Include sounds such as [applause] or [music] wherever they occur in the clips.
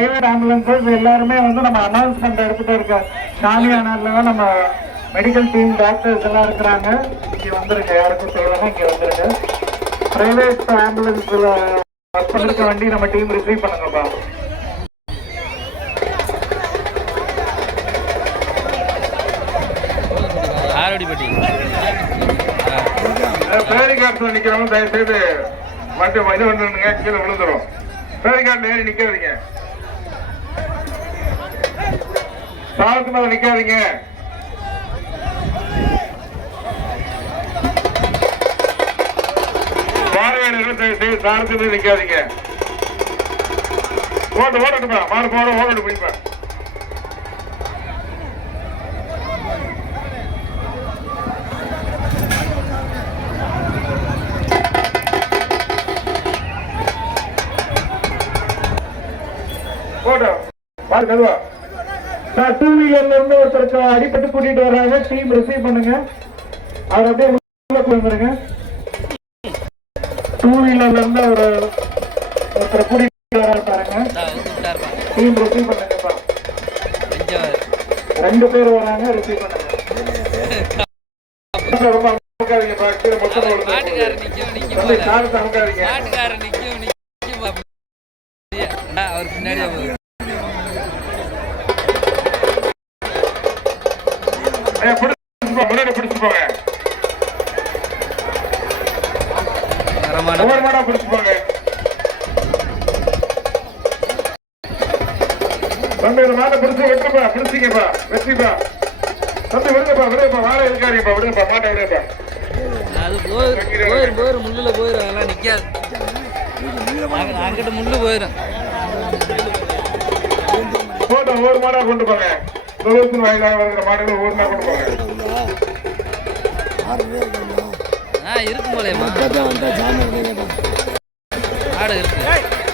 Private ambulances எல்லாருமே வந்து நம்ம அனௌன்ஸ்மெண்ட் எடுத்துட்டு இருக்க சாமியானால தான் நம்ம மெடிக்கல் டீம் டாக்டர்ஸ் எல்லாம் இருக்கிறாங்க. இங்க வந்துருங்க யாருக்கும் தேவைன்னா இங்க வந்துருங்க பிரைவேட் ஆம்புலன்ஸ்ல ஒர்க் பண்ணிருக்க வண்டி நம்ம டீம் ரிசீவ் பண்ணுங்கப்பா. ஆரோடிப்பட்டி பேரிகாட்டில் நிக்கிறவங்க தயவு செய்து மட்டும் இது பண்ணுங்க கீழே விழுந்துரும். பேரிகாட்டில் ஏறி நிக்காதீங்க. சாலத்து மேல நிக்காதீங்க. பார்வையாளர்கள் தயவு மேல நிக்காதீங்க. ஓட்டு ஓடட்டுப்பா மாறு போற ஓடட்டு போய்ப்பா போட்டோம் பாரு டூ வீலர்ல இருந்து ஒருத்தருக்கு அடிபட்டு கூட்டிட்டு வர்றாங்க. டீம் ரிசீவ் பண்ணுங்க. அவர் அப்படியே வந்துருங்க. டூ வீலர்ல இருந்து ஒரு ஒருத்தர் கூட்டிட்டு வர்றாரு பாருங்க. டீம் ரிசீவ் பண்ணுங்கப்பா. ரெண்டு பேர் வராங்க ரிசீவ் பண்ணுங்க. [laughs] ரொம்ப அமுக்காதீங்கப்பா. கீழே மொத்தம் அமுக்காதீங்க தம்பி ஒரு மாட்டை பிடிச்சு வெட்டுப்பா பிடிச்சிங்கப்பா வெற்றிப்பா. தம்பி விடுங்கப்பா விடுங்கப்பா வாழை இருக்காருப்பா விடுங்கப்பா மாட்டை விடுங்கப்பா. அது போயிரும் போயிரும் முள்ளுல போயிரும் அதெல்லாம் நிக்காது. அங்க- அங்கிட்டு முள்ளு போயிரும். போட்டோ ஒவ்வொரு மாடா கொண்டு போங்க. தொழுவத்தின் வாயிலாக வருகிற மாடுகளை ஒவ்வொரு மாடா கொண்டு போங்க. ஆ இருக்கும் போலேம்மா ஆடு இருக்கு.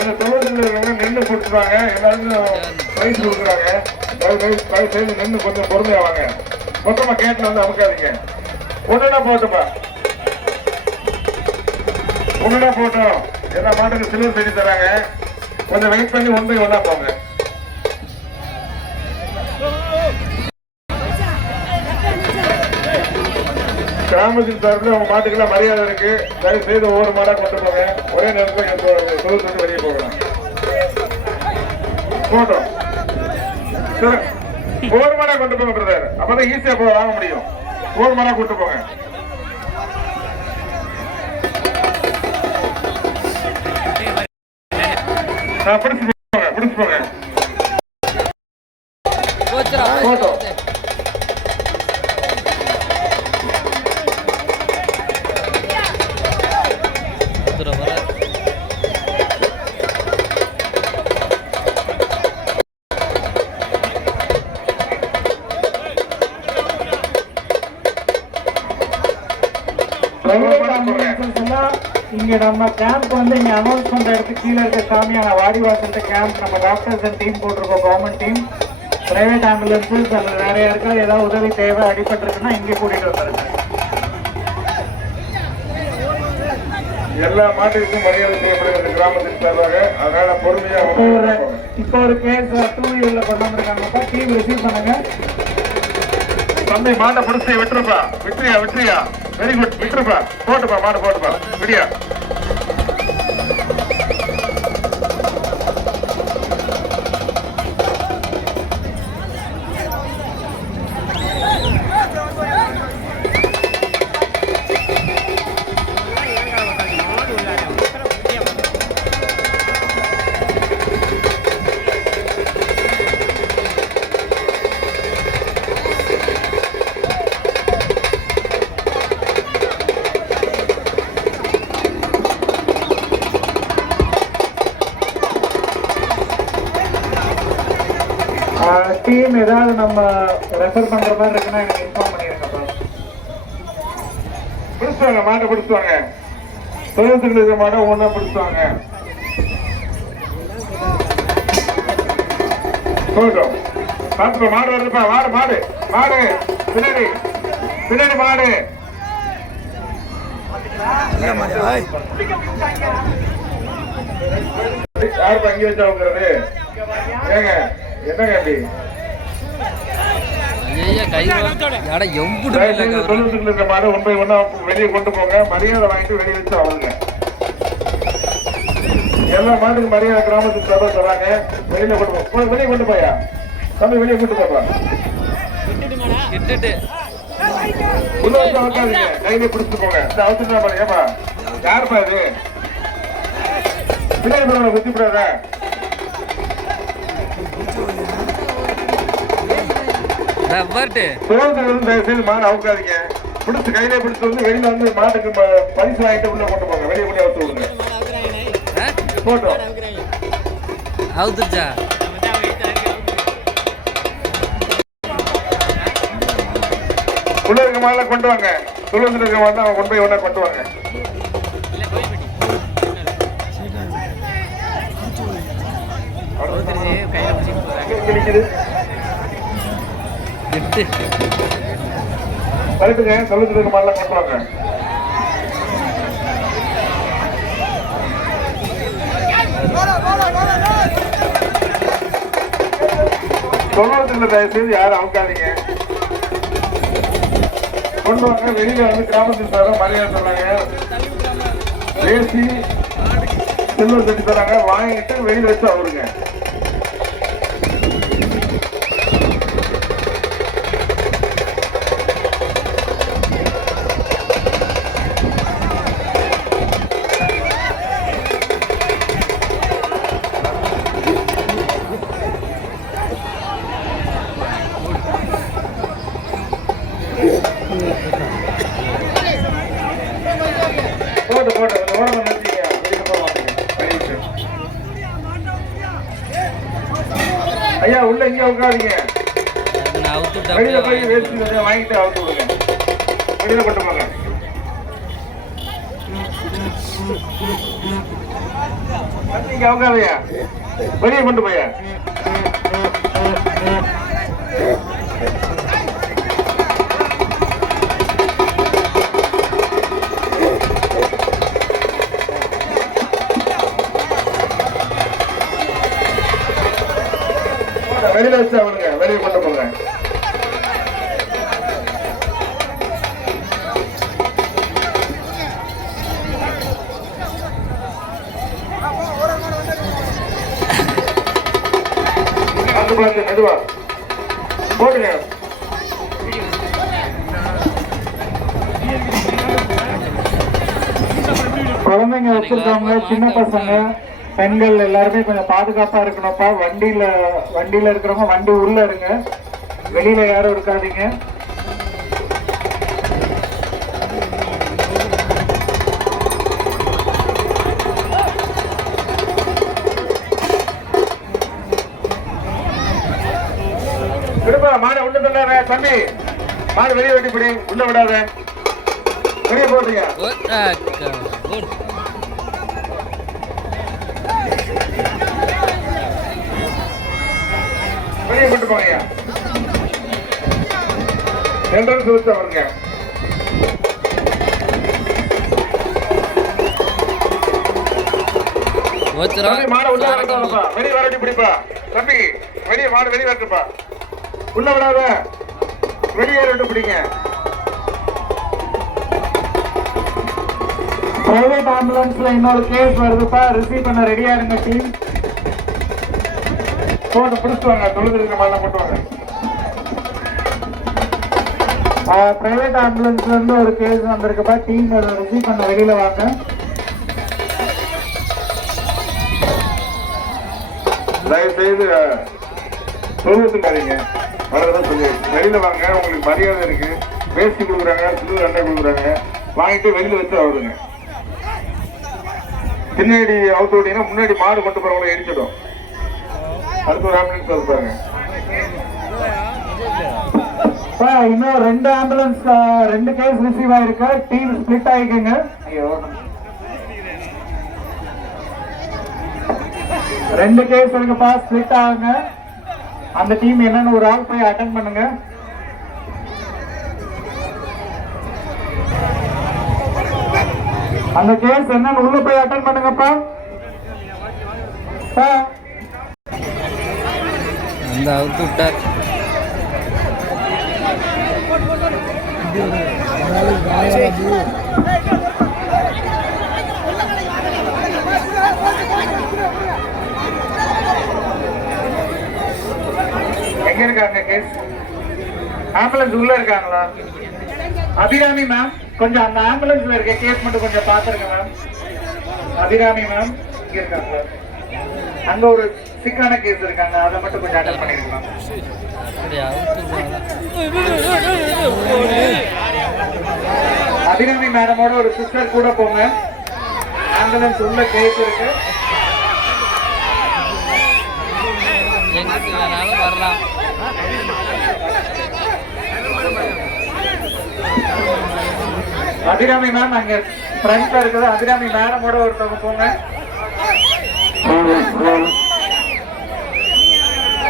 இந்த தொழுவத்தில் நின்று கொடுத்துருவாங்க எல்லாருக்கும் பரிசு கொடுக்குறாங்க. தயவு செய்து நின்று கொஞ்சம் பொறுமையா வாங்க. மொத்தமா கேட்டில் வந்து அமுக்காதீங்க. ஒண்ணுனா போட்டுப்பா. ஒண்ணுனா போட்டோம். எல்லா மாட்டுக்கும் சிலுவை செஞ்சு தராங்க. கொஞ்சம் வெயிட் பண்ணி ஒன்று ஒன்றா போங்க. கிராமத்தின் சார்பில் அவங்க மாட்டுக்கெல்லாம் மரியாதை இருக்கு. தயவு செய்து ஒவ்வொரு மாடா கொண்டு போங்க. ஒரே நேரத்தில் தொழில் விட்டு வெளியே போகலாம். போட்டோம் ஒவ்வொரு மாடா கொண்டு போங்க பிரதர் அப்பதான் ஈஸியா போக வாங்க முடியும். ஒவ்வொரு மாடா கொண்டு போங்க. நான் பிடிச்சு இங்க நம்ம கேம்ப் வந்து இங்க அனௌன்ஸ் பண்ற இடத்துக்கு கீழே இருக்க சாமியான வாடிவாசல்ட்ட கேம்ப் நம்ம டாக்டர்ஸ் அண்ட் டீம் போட்டிருக்கோம் கவர்மெண்ட் டீம் பிரைவேட் ஆம்புலன்சஸ் அல்லது வேற யாருக்காவது ஏதாவது உதவி தேவை அடிபட்டிருக்குன்னா இங்கே கூட்டிட்டு வந்துருங்க. எல்லா மாட்டுக்கும் மரியாதை செய்யப்படுகிறது கிராமத்தின் சார்பாக அதனால பொறுமையா இப்போ ஒரு. இப்போ ஒரு கேஸ் டூ வீலர்ல கொண்டு வந்திருக்காங்கப்பா டீம் ரிசீவ் பண்ணுங்க. தம்பி மாட்டை பிடிச்சி விட்டுருப்பா. விட்டுறியா விட்டுறியா? Very good விட்டுருப்பா. போட்டுப்பா மாடு போட்டுப்பா. விடியா. டீம் ஏதாவது நம்ம ரெஃபர் பண்ற மாதிரி இருக்குன்னா எனக்கு இன்ஃபார்ம் பண்ணிருங்கப்பா பிடிச்சுவாங்க மாட்டை பிடிச்சுவாங்க. தொழில்துக்கு இருக்க மாட்டை பிடிச்சுவாங்க. போட்டோம் பார்த்துப்பா மாடு வருதுப்பா மாடு மாடு மாடு பின்னாடி பின்னாடி மாடு. யாருப்பா அங்கே வச்சு அவுக்கிறது ஏங்க என்னங்க அப்படி வெளியே கொண்டு போங்க. மரியாதை வாங்கிட்டு வெளியே வச்சு அவருங்க எல்லா மாட்டுக்கும் மரியாதை கிராமத்துக்கு சபை தராங்க வெளியில கொண்டு போ. போய் வெளியே கொண்டு போயா? தம்பி வெளியே கொண்டு போப்பா உள்ள வந்து உட்காருங்க கையில பிடிச்சிட்டு போங்க. இந்த அவசரம் ஏப்பா யாருப்பா இது? பின்னாடி போறவங்க ரப்பர்ட்டு சோதனை வந்து தயவு செய்து மாடு அவுக்காதீங்க. பிடிச்சு கையில பிடிச்சு வந்து வெளியில வந்து மாட்டுக்கு ப- பரிசு வாங்கிட்டு உள்ள கொண்டு போங்க. வெளியே கொண்டு அவுத்து விடுங்க. போட்டோம் அவுத்துருச்சா? உள்ள இருக்க கொண்டு வாங்க. தொழுவத்தில் இருக்க அவங்க கொண்டு போய் ஒன்றா கொண்டு வாங்க. எங்க நிக்குது. எட்டு. கரெக்டுங்க. தொழுவத்தில் இருக்க மாடலாம் கொண்டு வாங்க தொழுவத்தில் தயவு யாரும் அவுக்காதீங்க. கொண்டு வாங்க. வெளியில வந்து கிராமத்தில் தர மரியாதை சொன்னாங்க. பேசி செல்வம் தட்டி தராங்க. வாங்கிட்டு வெளியில் வச்சு அவருங்க. ஐயா உள்ள இங்க உட்காருங்க. வெளியில போய் வேஸ்ட் வாங்கிட்டு அவுத்து விடுங்க. வெளியில கொண்டு போங்க. நீங்க உட்காருங்க வெளியே கொண்டு போய். பார்த்து மெதுவா போடுங்க குழந்தைங்க வச்சிருக்கவங்க சின்ன பசங்க பெண்கள் எல்லாருமே கொஞ்சம் பாதுகாப்பா இருக்கணும்ப்பா. வண்டியில வண்டியில இருக்கிறவங்க வண்டி உள்ள இருங்க. வெளியில யாரும் இருக்காதீங்க. தம்பி மாடு வெளியே வெட்டி பிடி உள்ள விடாத. வெளியே குட் வெளியே கொண்டு போங்க. என்ட்ரன்ஸ் வச்சு தம்பி மாடை உள்ள வரப்பா வெளியே வரட்டி பிடிப்பா தம்பி வெளியே மாடு வெளியே வரட்டுப்பா உள்ள விடாத. வெளியே விட்டு பிடிங்க. பிரைவேட் ஆம்புலன்ஸ்ல இன்னொரு கேஸ் வருதுப்பா ரிசீவ் பண்ண ரெடியா இருங்க டீம் போட்டு பிடிச்சிட்டு வாங்க. தொழுது இருக்கிற மாதிரிலாம் கொண்டு வாங்க பிரைவேட் ஆம்புலன்ஸ்ல இருந்து ஒரு கேஸ் வந்திருக்குப்பா டீம் ரிசீவ் பண்ண வெளியில வாங்க. தயவு செய்து சொல்லுறதுக்காதீங்க வரதான் சொல்லி வெளியில வாங்க. உங்களுக்கு மரியாதை இருக்கு. பேசி கொடுக்குறாங்க சில்லு அண்டை கொடுக்குறாங்க. வாங்கிட்டு வெளியில வச்சு அவருங்க பின்னாடி அவுத்து விட்டீங்கன்னா முன்னாடி மாடு கொண்டு போறவங்கள இடிச்சிடும் அடுத்து ஒரு ஆம்புலன்ஸ் அப்பா, இன்னும் ரெண்டு ஆம்புலன்ஸ் ரெண்டு கேஸ் ரிசீவ் ஆயிருக்கு. டீம் ஸ்பிளிட் ஆயிக்குங்க. ஐயோ. ரெண்டு கேஸ் இருக்குப்பா ஸ்பிளிட் ஆகுங்க. அந்த டீம் என்னன்னு ஒரு ஆள் போய் அட்டன் பண்ணுங்க அந்த கேஸ் என்னன்னு உள்ள போய் அட்டன் பண்ணுங்கப்பா அந்த அவுத்து விட்டார் எங்க இருக்காங்க கேஸ் ஆம்புலன்ஸ் உள்ள இருக்காங்களா? அபிராமி மேம் கொஞ்சம் அந்த ஆம்புலன்ஸ்ல இருக்க கேஸ் மட்டும் கொஞ்சம் பாத்துருங்க மேம் அபிராமி மேம் இங்க இருக்காங்களா அங்க ஒரு சிக்கான கேஸ் இருக்காங்க. அதை மட்டும் கொஞ்சம் அட்டன் பண்ணிருக்கலாம் அபிராமி மேடமோட ஒரு சிஸ்டர் கூட போங்க. ஆம்புலன்ஸ் உள்ள கேஸ் இருக்கு. எங்கிட்டு வேணாலும் வரலாம். அபிராமி மேம் அங்க ஃப்ரண்ட்ல இருக்குது. அபிராமி மேடமோட ஒருத்தவங்க போங்க.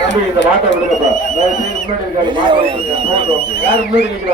தம்பி இந்த மாட்டை விடுங்கப்பா. முன்னாடி மாட்டை யார் முன்னாடி நிற்கிற